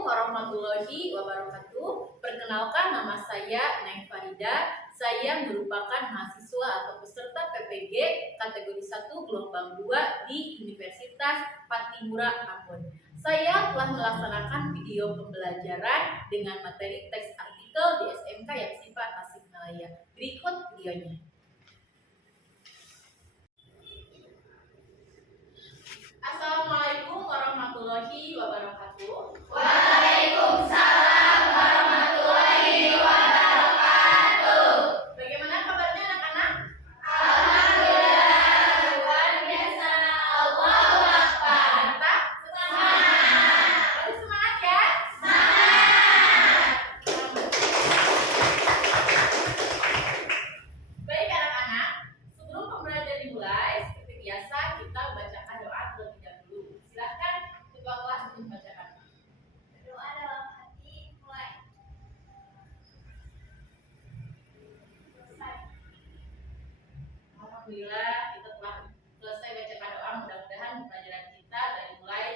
Assalamualaikum warahmatullahi wabarakatuh. Perkenalkan, nama saya Neng Farida. Saya merupakan mahasiswa atau peserta PPG kategori 1 gelombang 2 di Universitas Patimura Ambon. Saya telah melaksanakan video pembelajaran dengan materi teks artikel di SMK Yaksipa Tasikmalaya. Berikut videonya. Assalamualaikum warahmatullahi wabarakatuh. Waalaikumsalam warahmatullahi wabarakatuh. Bagaimana kabarnya anak-anak? Alhamdulillah, luar biasa. Allahu Akbar. Mantap? Semangat. Harus semangat ya? Semangat. Baik anak-anak, sebelum pembelajaran dimulai, seperti biasa kita bacakan doa terlebih dahulu. Silahkan ketua kelas untuk membacakan. Berdoa dalam hati, mulai. Selesai. Alhamdulillah kita telah selesai bacakan doa. Mudah-mudahan pembelajaran kita dari mulai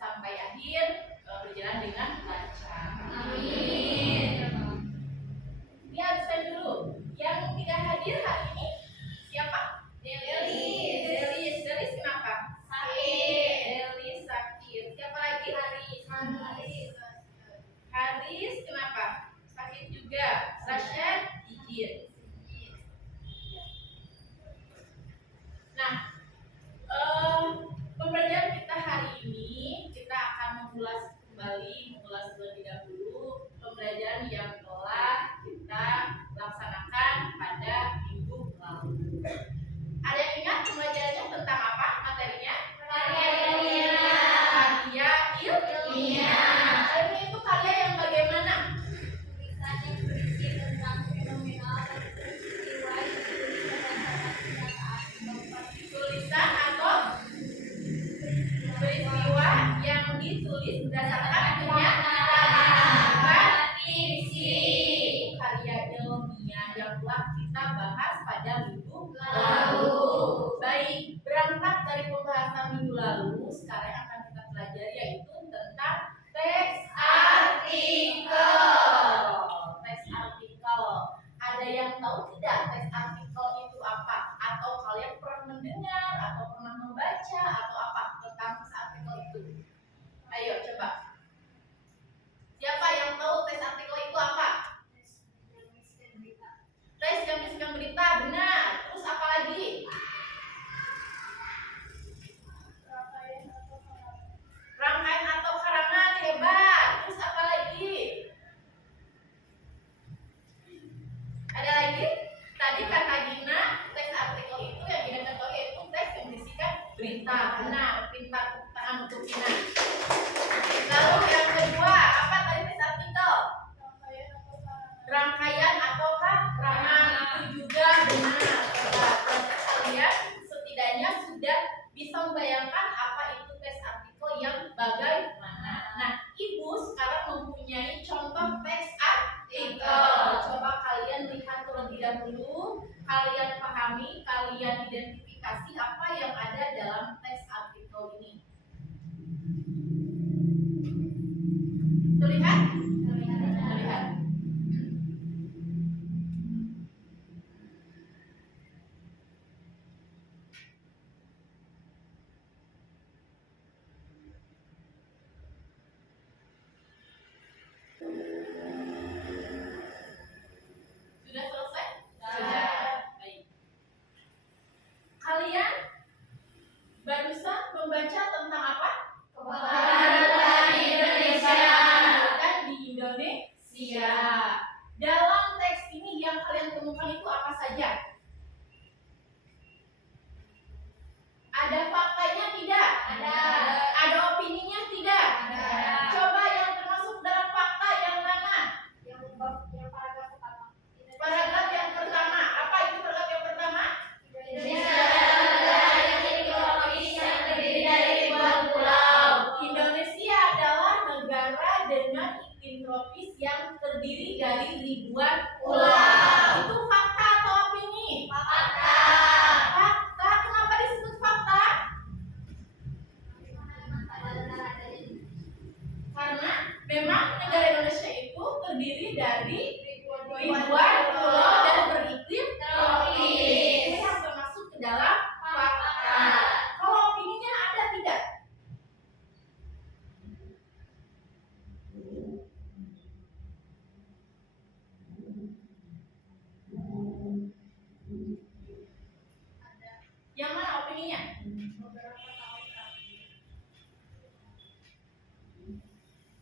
sampai akhir berjalan dengan lancar. Amin. Ini absen dulu. Yang tidak hadir hari ini siapa? Delis. Delis kenapa? Sakit. Delis sakit. Siapa lagi? Haris. Haris kenapa? Sakit juga. Rasyad izin. Nah, pembelajaran kita hari ini kita akan mengulas terlebih dahulu pembelajaran yang telah kita laksanakan pada minggu lalu. Ada yang ingat pembelajarannya tentang apa materinya? Karya ilmiah. Karya ilmiah. Karya itu karya yang bagaimana? Tulisan yang berisi tentang fenomena atau peristiwa yang ditulis berdasarkan kenyataan. Tulisan atau peristiwa yang ditulis berdasarkan kenyataan. Fiksi. Karya ilmiah yang telah kita bahas pada minggu Lalu. Baik, berangkat dari pembahasan minggu lalu, sekarang yang akan kita pelajari yaitu tentang teks Artikel. Teks artikel. Ada yang tahu tidak teks artikel itu apa? Atau kalian pernah mendengar atau pernah membaca atau apa tentang teks artikel itu? Ayo coba. Siapa yang tahu teks artikel itu apa? Teks yang berisikan berita, benar. Terus apa lagi? Rangkaian atau karangan, hebat. Terus apa lagi? Ada lagi? Tadi kata Gina, teks artikel itu yang Gina ketahui itu teks yang berisikan berita, benar. Pintar tepuk tangan untuk Gina. Lalu yang kedua, apa tadi teks artikel? Rangkaian atau karangan, itu juga benar. Proses kalian setidaknya sudah bisa membayangkan apa itu teks artikel yang bagaimana. Nah, Ibu sekarang mempunyai contoh teks artikel. Coba kalian lihat terlebih dahulu, kalian pahami, kalian identifikasi apa yang ada dalam teks artikel ini. Terlihat? Terlihat. Sudah selesai? Sudah. Baik. Kalian barusan membaca tentang apa? Kemerdekaan Indonesia. Dan di Indonesia. Dalam teks ini yang kalian temukan itu apa saja? Ada faktanya tidak? Ada. Ada opininya tidak? Ada. Coba yang termasuk dalam fakta yang mana? Yang paragraf pertama. Paragraf yang pertama. Apa itu paragraf yang pertama? Indonesia adalah negara yang tropis yang terdiri dari ribuan pulau. Indonesia adalah negara dengan iklim tropis yang terdiri dari ribuan pulau. Itu fakta atau opini? Fakta. Fakta. Kenapa disebut fakta? Karena memang negara Indonesia itu terdiri dari ribuan pulau dan beriklim tropis. Ini yang termasuk ke dalam fakta. Kalau opininya ada tidak? Yang mana opininya?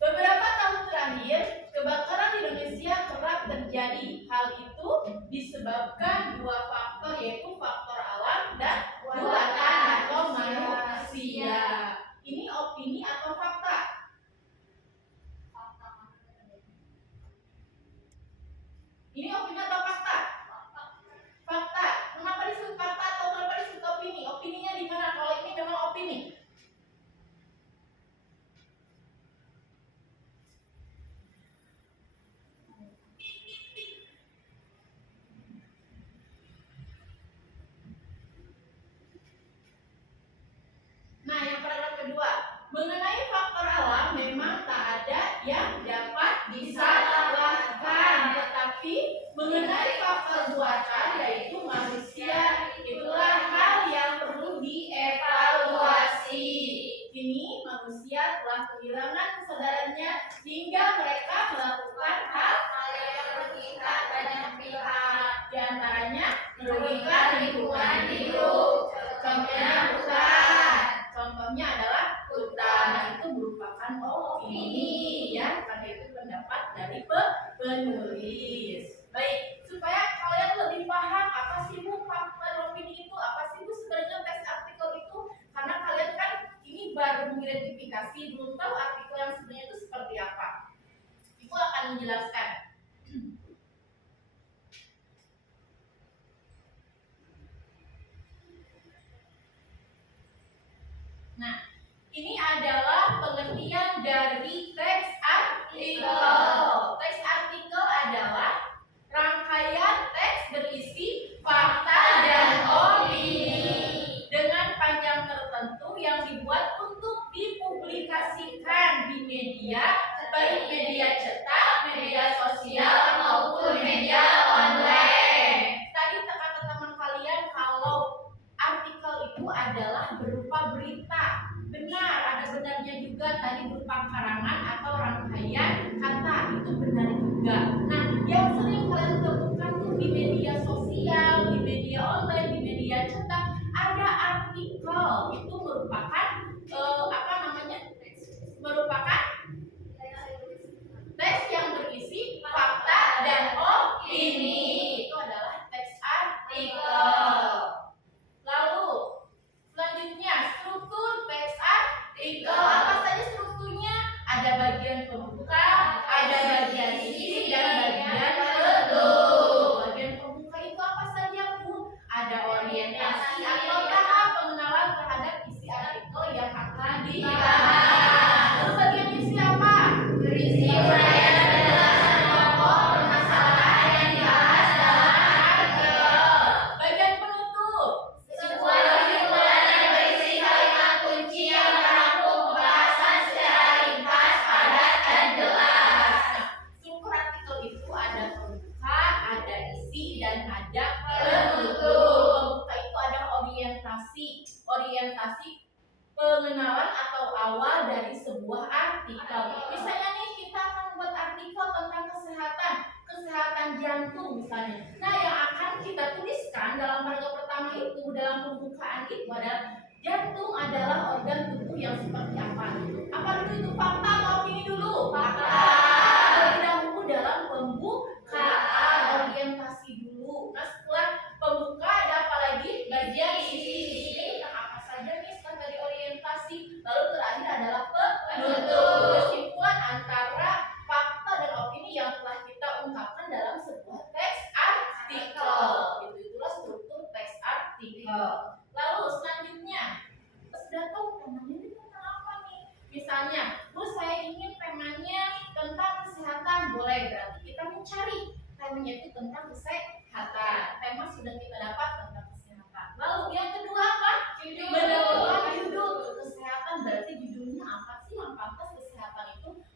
Beberapa tahun terakhir, kebakaran di Indonesia kerap terjadi. Hal itu disebabkan dua faktor, yaitu faktor alam dan buatan atau manusia. Ini opini atau fakta? Ini opini atau fakta? Fakta. Kenapa disebut fakta atau kenapa disebut opini? Opininya di mana? Kalau ini memang opini. Nah, yang paragraf kedua, mengenai faktor alam memang tak ada yang dapat disalahkan, tetapi mengenai faktor buatan yaitu manusia, itulah hal yang perlu dievaluasi. Kini manusia telah kehilangan kesadarannya hingga mereka melakukan hal yang merugikan banyak pihak, di antaranya merugikan lingkungan hidup. Contohnya adalah hutan. Nah, itu merupakan opini ya, karena itu pendapat dari penulis. Baik, supaya kalian lebih paham apa sih Bu fakta opini itu, apa sih Bu sebenarnya tes artikel itu, karena kalian kan ini baru mengidentifikasi, belum tahu artikel yang sebenarnya itu seperti apa. Ibu akan menjelaskan. Nah, ini adalah pengertian dari teks artikel. Teks artikel adalah rangkaian teks berisi fakta dan opini dengan panjang tertentu yang dibuat untuk dipublikasikan di media, baik media cetak, media sosial maupun media online. Tadi kata teman kalian kalau artikel itu adalah berupa berita. Benar, ada benarnya juga tadi berupa karangan atau rangkaian kata, itu benar juga. Nah, yang sering kalian temukan tuh di media sosial, di media online, di media cetak, ada artikel itu merupakan merupakan teks yang berisi fakta dan opini. Itu adalah teks artikel. Lalu selanjutnya struktur teks artikel. Apa saja strukturnya? Ada bagian pembuka, ada bagian isi, dan bagian penutup. Bagian pembuka itu apa saja Bu? Ada orientasi atau tahap pengenalan terhadap isi artikel yang akan dibahas. Terus bagian isi apa? Berisi uraian penjelasan pokok permasalahan yang dibahas dalam artikel. Bagian penutup, sebuah kesimpulan yang berisi kalimat kunci yang merangkum pembahasan secara ringkas, padat, dan jelas. Nah, struktur artikel itu ada pembuka, ada isi, dan ada penutup. Pembuka itu ada orientasi pengenalan atau awal dari sebuah artikel. Misalnya nih kita akan membuat artikel tentang kesehatan jantung misalnya. Nah, yang akan kita tuliskan dalam paragraf pertama itu, dalam pembukaan itu adalah jantung adalah organ tubuh yang seperti apa. Apa dulu itu, fakta atau opini dulu? Fakta. Terlebih dahulu dalam pembukaan, orientasi dulu. Nah, setelah pembuka ada apa lagi? Bagian isi. Apa saja nih setelah dari orientasi? Lalu terakhir adalah penutup, kesimpulan antara fakta dan opini yang telah kita ungkapkan dalam sebuah teks artikel. Itulah struktur teks artikel. Lalu selanjutnya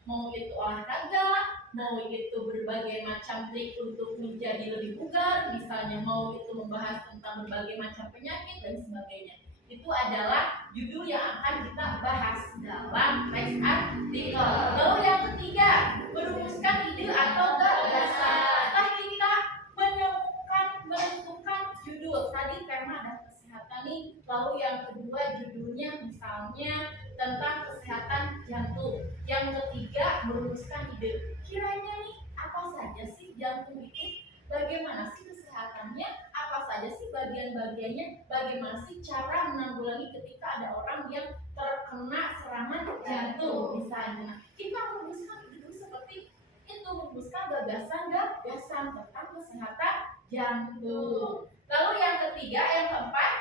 mau itu olahraga, mau itu berbagai macam trik untuk menjadi lebih bugar, misalnya mau itu membahas tentang berbagai macam penyakit dan sebagainya. Itu adalah judul yang akan kita bahas dalam teks artikel. Lalu yang ketiga, merumuskan ide atau gagasan. Setelah kita menentukan judul, tadi tema dan kesehatan nih. Lalu yang kedua judulnya misalnya tentang kesehatan jantung. Yang ketiga merumuskan ide. Kiranya nih apa saja sih jantung itu? Bagaimana sih kesehatannya? Apa saja sih bagian-bagiannya? Bagaimana sih cara menanggulangi ketika ada orang yang terkena serangan jantung misalnya? Kita merumuskan ide seperti itu, merumuskan gagasan tentang kesehatan jantung. Lalu yang ketiga, yang keempat,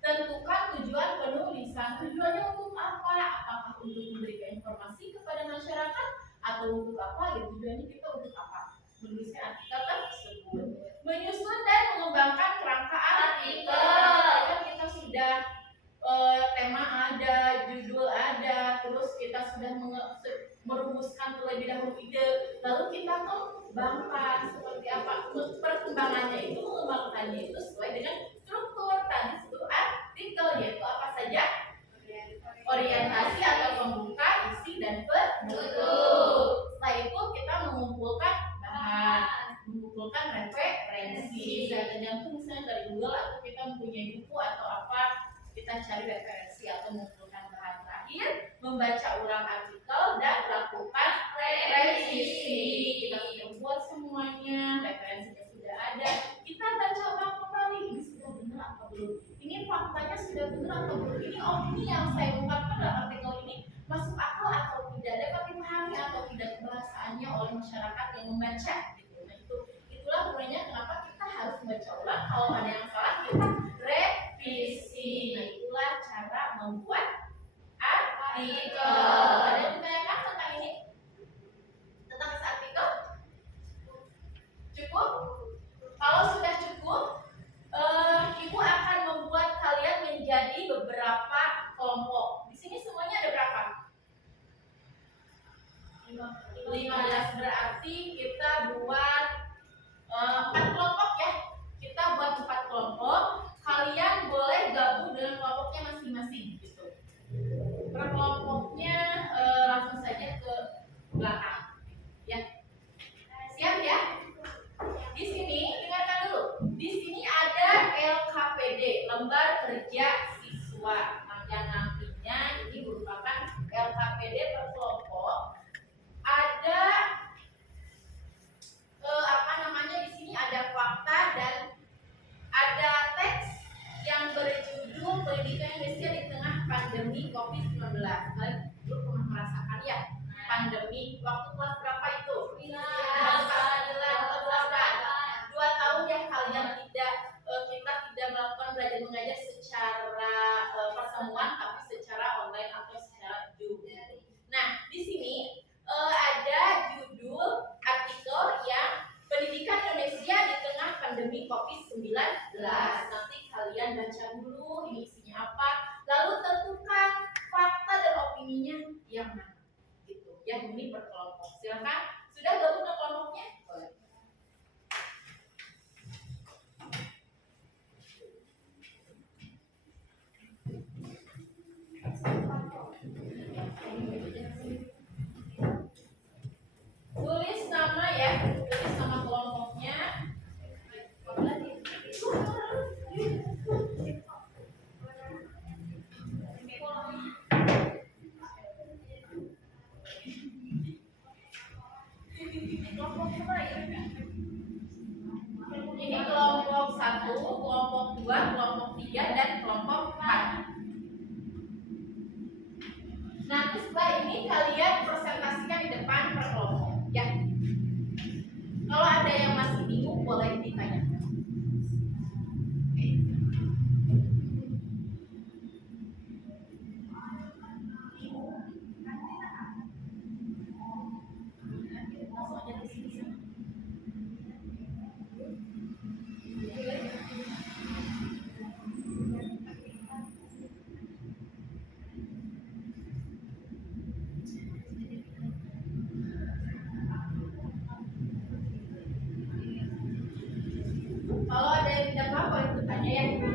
tentukan tujuan penulisan. Tujuannya untuk apa? Apakah untuk memberikan informasi kepada masyarakat atau untuk apa? Ya, tujuannya kita untuk apa? Menuliskan artikel tersebut. Menyusun dan mengembangkan kerangka artikel. Kan kita sudah tema ada, judul ada, terus kita sudah merumuskan terlebih dahulu ide, lalu kita kembangkan seperti apa perkembangannya itu, mengembangkannya itu sesuai dengan struktur tadi seluruh artikel, yaitu apa saja? Orientasi atau pembuka, isi dan penutup. Setelah itu kita mengumpulkan bahan, mengumpulkan referensi. Saya tergantung misalnya dari Google atau kita mempunyai buku atau apa, kita cari referensi atau mengumpulkan bahan. Terakhir, membaca ulang artikel dan lakukan revisi. Kita sudah buat semuanya, referensinya sudah ada. Kita baca ulang kembali, ini sudah benar atau belum? Ini faktanya sudah benar atau belum? Ini opini yang saya ungkapkan dalam artikel ini masuk akal atau tidak, dapat dipahami atau tidak kebahasaannya oleh masyarakat yang membaca. Gitu. Nah, itulah gunanya kenapa kita harus membaca ulang. Kalau ada yang salah kita revisi. Nah, itulah cara membuat artikel. Ada yang ditanyakan tentang ini? Tentang artikel? Cukup? Kalau sudah cukup, Ibu akan membuat kalian menjadi beberapa kelompok. Di sini semuanya ada berapa? 15, berarti kita buat 4 kelompok ya. Kita buat 4 kelompok. Kalian boleh gabung dengan kelompoknya masing-masing gitu. Per kelompoknya langsung saja ke belakang. Ya. Siap ya? Di sini dengarkan dulu. Di sini ada LKPD, lembar kerja siswa. Yang nantinya ini merupakan LKPD per kelompok. Ada di sini ada fakta dan ada teks yang berjudul Pendidikan Indonesia di Tengah Pandemi COVID-19. Kalian belum pernah merasakan ya pandemi? Waktu kelas berapa itu? 2 tahun ya kalian kita tidak melakukan belajar mengajar secara pertemuan, tapi secara online atau secara Zoom. Nah, di sini ada judul artikel yang Pendidikan Indonesia di Tengah Pandemi COVID-19. Nanti kalian baca dulu ini isinya apa, lalu tentukan fakta dan opininya yang mana. Gitu. Yang ini per kelompok. Silakan. Sudah gabung ke kelompoknya? Boleh. Tulis nama ya, tulis nama kelompoknya. Ini kelompok 1, kelompok 2, kelompok 3, dan kelompok 4. Nanti setelah ini kalian presentasikan di depan per kelompok ya. Kalau ada yang masih bingung boleh ditanyakan. semuanya ya.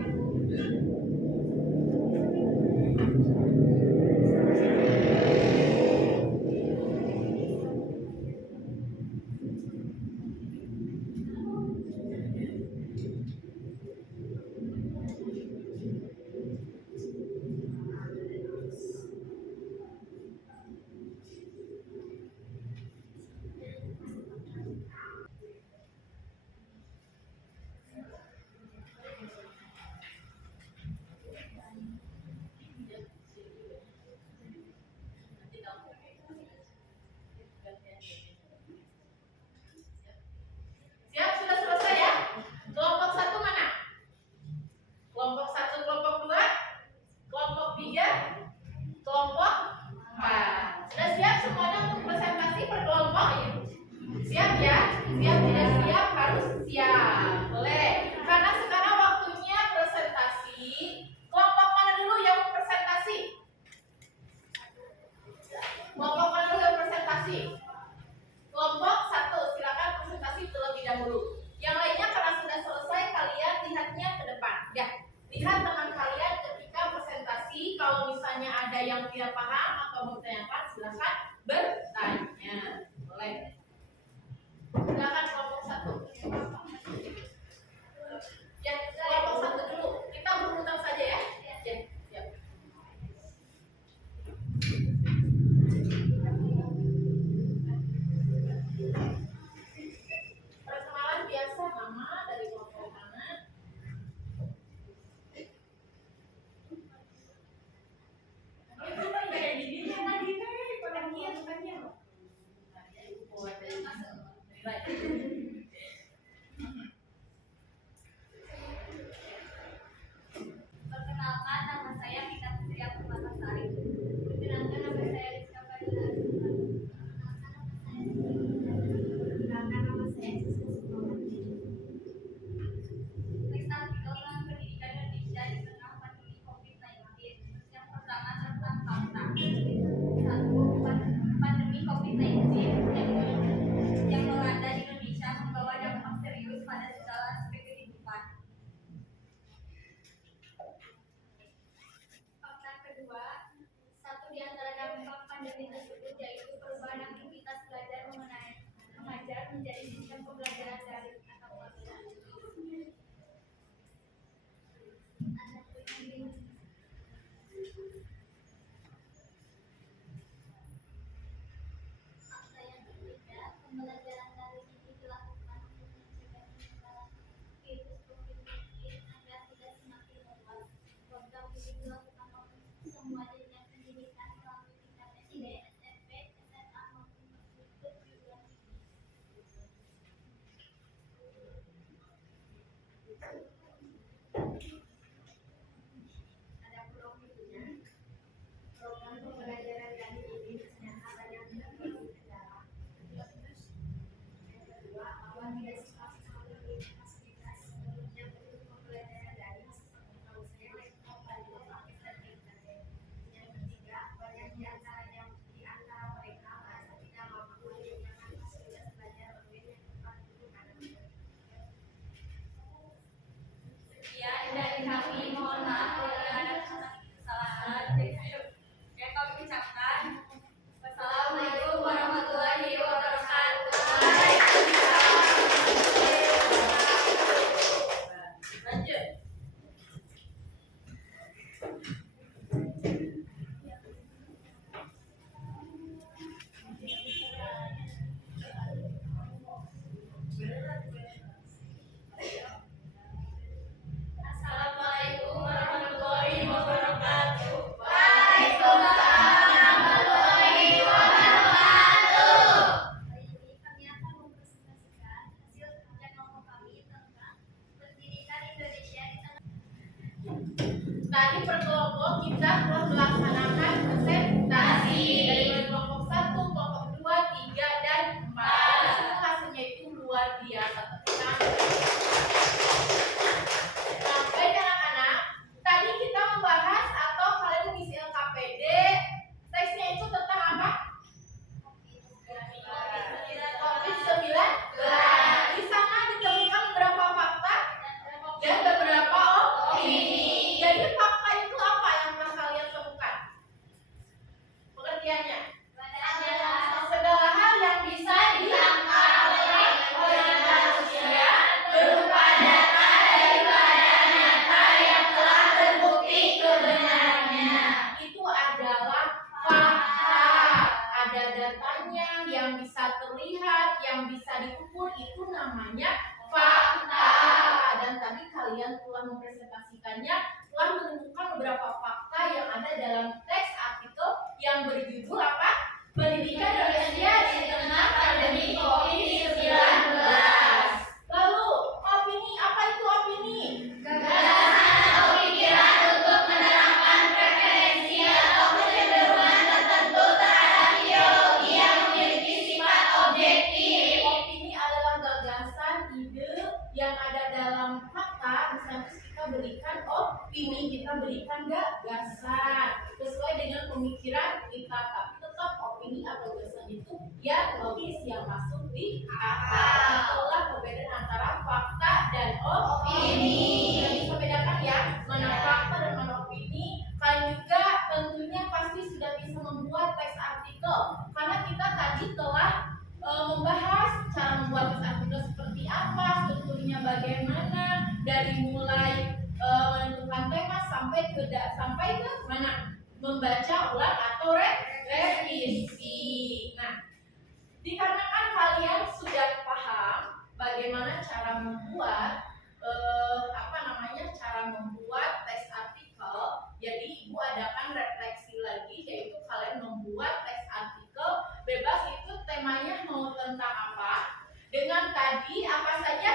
Siap, sudah selesai ya? Kelompok 1 mana? Kelompok 1, kelompok 2, kelompok 3, kelompok 4. Sudah siap semuanya untuk presentasi per kelompok? Siap ya? Siap tidak siap harus siap. Boleh. Karena sekarang waktunya presentasi. Kelompok mana dulu yang mau presentasi? Kelompok mana dulu yang presentasi? Kelompok 1, silakan presentasi terlebih dahulu. Yang lainnya karena sudah selesai, kalian lihatnya ke depan. Ya, lihat teman kalian ketika presentasi. Kalau misalnya ada yang tidak paham atau mau ditanyakan, silakan bertanya. Boleh. Silakan kelompok 1. Ya, kelompok 1 dulu. Kita berurutan saja ya. Ya, siap. Perkenalan biasa, nama dari kelompok mana? Perkenalkan, nama saya Vita Putri Permatasari. Perkenalkan, nama saya Rizka Fadila. Perkenalkan, nama saya Siska Sukmawati. Teks artikel tentang pendidikan Indonesia di tengah pandemi COVID-19. Yang pertama tentang fakta. 1. Pandemi COVID-19 yang melanda Indonesia membawa dampak serius pada segala aspek kehidupan. Fakta kedua, satu di antara dampak pandemi tersebut yaitu perubahan aktivitas belajar mengajar menjadi sistem pembelajaran daring atau online. Fakta yang ketiga, pembelajaran daring ini dilakukan untuk mencegah penyebaran virus COVID-19 agar tidak semakin meluas. Program ini dilakukan oleh semua jenjang pendidikan melalui tingkat SD, SMP, SMA maupun perguruan tinggi. datanya, yang bisa terlihat, yang bisa diukur, itu namanya fakta. Dan tadi kalian telah mempresentasikannya, telah menemukan beberapa fakta yang ada dalam teks artikel yang berjudul apa? Pendidikan Indonesia di tengah pandemi COVID-19. Lalu, opini, apa itu opini? Gagasan atau pikiran untuk menerapkan preferensi atau kecenderungan tertentu terhadap ideologi yang memiliki sifat objektif. Opini adalah gagasan, ide yang ada dalam fakta. Misalnya kita berikan opini, kita berikan gagasan sesuai dengan pemikiran kita, tapi tetap opini atau gagasan itu yang logis, yang masuk di akal. Itulah perbedaan antara fakta dan opini. Sudah bisa bedakan ya mana fakta dan mana opini. Kalian juga tentunya pasti sudah bisa membuat teks artikel, karena kita tadi telah membahas cara membuat teks artikel seperti apa, strukturnya bagaimana, dari mulai menentukan tema sampai ke mana, membaca ulang atau revisi. Nah, dikarenakan kalian sudah paham bagaimana cara membuat cara membuat teks artikel, jadi ibu adakan refleksi lagi, yaitu kalian membuat teks artikel bebas, itu temanya mau tentang apa. Dengan tadi apa saja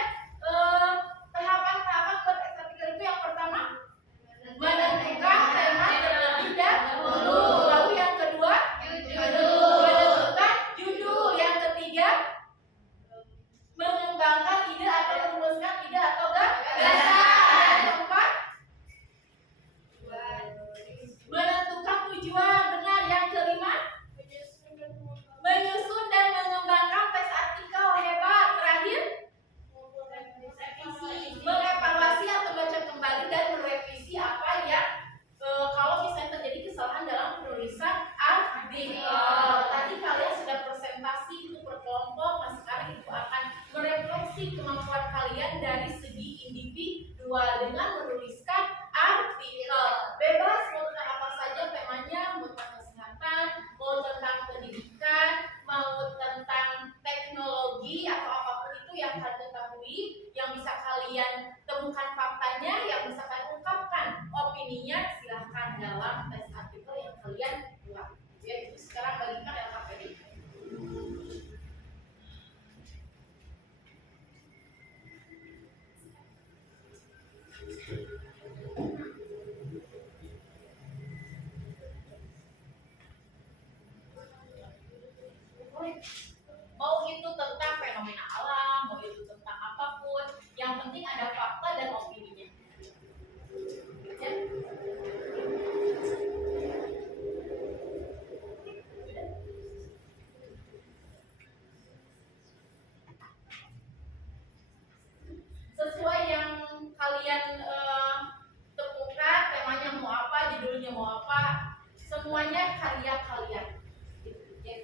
tahapan-tahapan buat teks artikel itu? Yang pertama, menentukan tema terlebih dahulu. Lalu yang kedua, menentukan judul. Yang ketiga, mengembangkan ide atau merumuskan ide atau gagasan. Yang keempat, menentukan tujuan. Benar. Yang kelima, menyusun dan mengembangkan teks artikel. Hebat. Terakhir, mengevaluasi atau baca kembali dan merevisi apa yang kalau misalnya terjadi kesalahan dalam penulisan artikel. Tadi kalian sudah presentasi itu per kelompok. Nah, sekarang itu akan merefleksi kemampuan kalian dari segi individual dengan menuliskan artikel. Bebas mau tentang apa saja temanya, mau tentang kesehatan, mau tentang pendidikan, mau tentang teknologi atau apapun itu yang kalian ketahui, yang bisa kalian temukan faktanya, yang bisa kalian ungkapkan opininya, silahkan dalam teks artikel yang kalian buat. Ya, itu sekarang bagikan LKPD. Mau itu tentang fenomena alam, mau itu tentang apapun, yang penting ada fakta dan opininya. Ya. Sesuai yang kalian temukan, temanya mau apa, judulnya mau apa, semuanya karya kalian. Ya.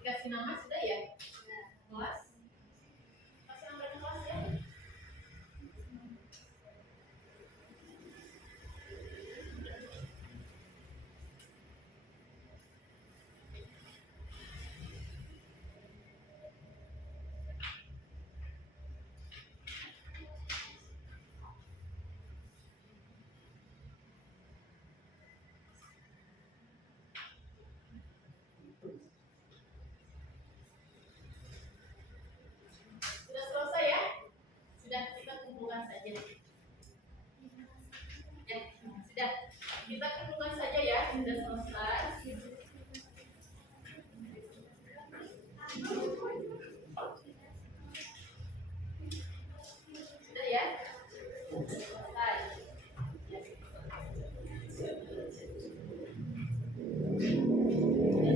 Dikasih nama sudah ya? Kelas? Kasih nama kelas ya? Sudah selesai ya? Sudah, kita kumpulkan saja. Ya, sudah. Kita kumpulkan saja ya, sudah selesai. Sudah ya? Selesai. Sudah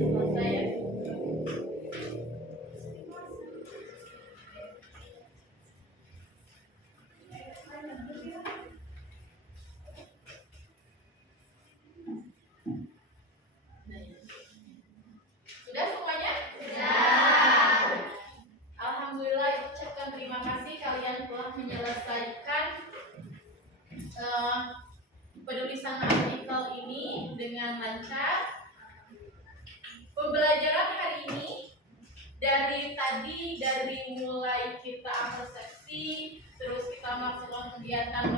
selesai ya? Sudah semuanya? Sudah. Alhamdulillah, ucapkan terima kasih kalian telah menyelesaikan penulisan artikel ini dengan lancar. Pembelajaran hari ini dari mulai kita persepsi, terus kita melaksanakan kegiatan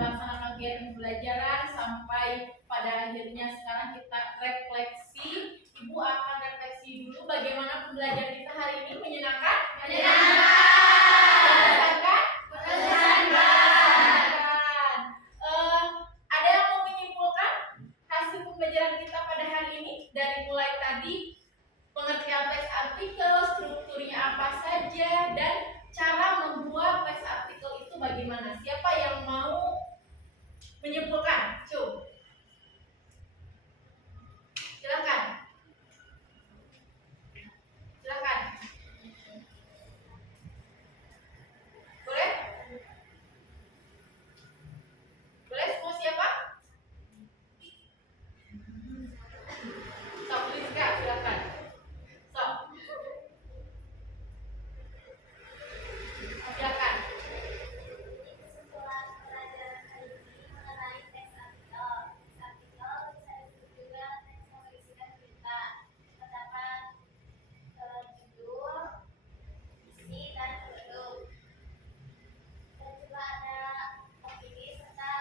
pembelajaran sampai pada akhirnya sekarang kita refleksi. Ibu akan refleksi dulu bagaimana pembelajaran kita hari ini. Menyenangkan? Menyenangkan? Menyenangkan. Ada yang mau menyimpulkan hasil pembelajaran kita pada hari ini dari mulai tadi pengertian teks artikel, strukturnya apa saja, dan cara membuat teks artikel itu bagaimana? Siapa yang mau menyimpulkan? Coba. Silakan. Silakan. Boleh? Boleh semua siapa? Sok, Rizka, silakan. Sok. Silakan. Setelah pelajaran hari ini mengenai teks artikel bisa disebut juga teks mengisikan berita, terdapat judul, isi, dan bentuk. Dan juga ada opini serta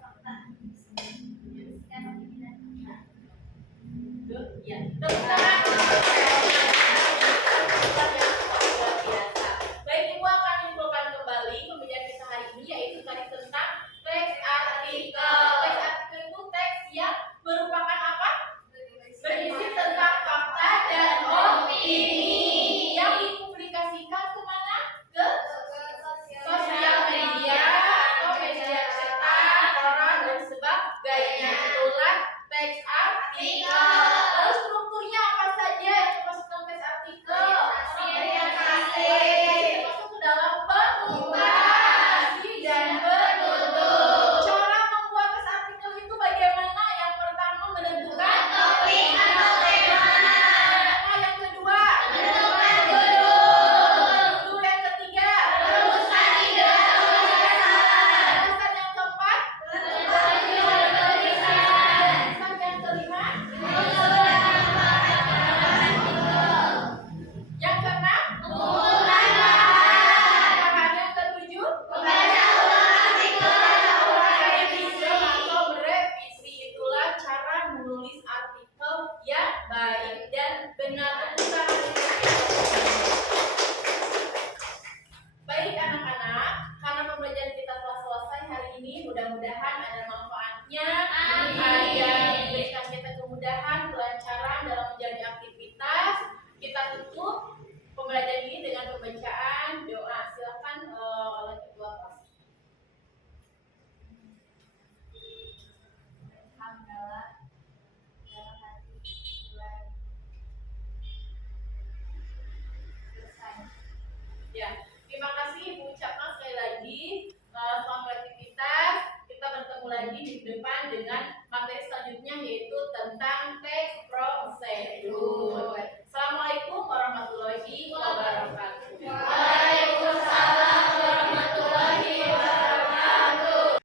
fakta. Mengisikan opini dan fakta. Tuh, ya. Tepuk tangan. Luar biasa. Baik, Ibu akan menyimpulkan kembali pembelajaran kita hari ini, yaitu tadi tentang teks artikel. Teks artikel itu teks yang merupakan apa? Berisi tentang fakta dan opini yang dipublikasikan kemana? Ke sosial media atau media cetak, koran, dan sebagainya. Itulah teks artikel. Lalu strukturnya apa saja yang termasuk dalam teks artikel? Termasuk ke dalam pembukaan dan penutup. Cara membuat teks artikel itu bagaimana? Yang pertama menentukan topik atau tema. Yang kedua menentukan judul. Yang ketiga merumuskan ide tulisan. Yang keempat menentukan judul tulisan. Yang kelima yang keenam mengumpulkan bahan. Yang ketujuh membaca ulang artikel atau merevisi. Itulah cara menulis artikel yang baik dan benar. Baik anak-anak, karena pembelajaran kita telah selesai hari ini, mudah-mudahan ada manfaatnya. Ada memberikan kita kemudahan, kelancaran dalam menjalani aktivitas. Kita tutup pembelajaran ini dengan pembacaan doa. Silakan oleh ketua kelas. Alhamdulillah dalam hati Tuhan selesai. Ya, terima kasih Ibu ucapkan sekali lagi. Selamat beraktivitas. Kita bertemu lagi di depan dengan materi selanjutnya, yaitu tentang teks prosedur.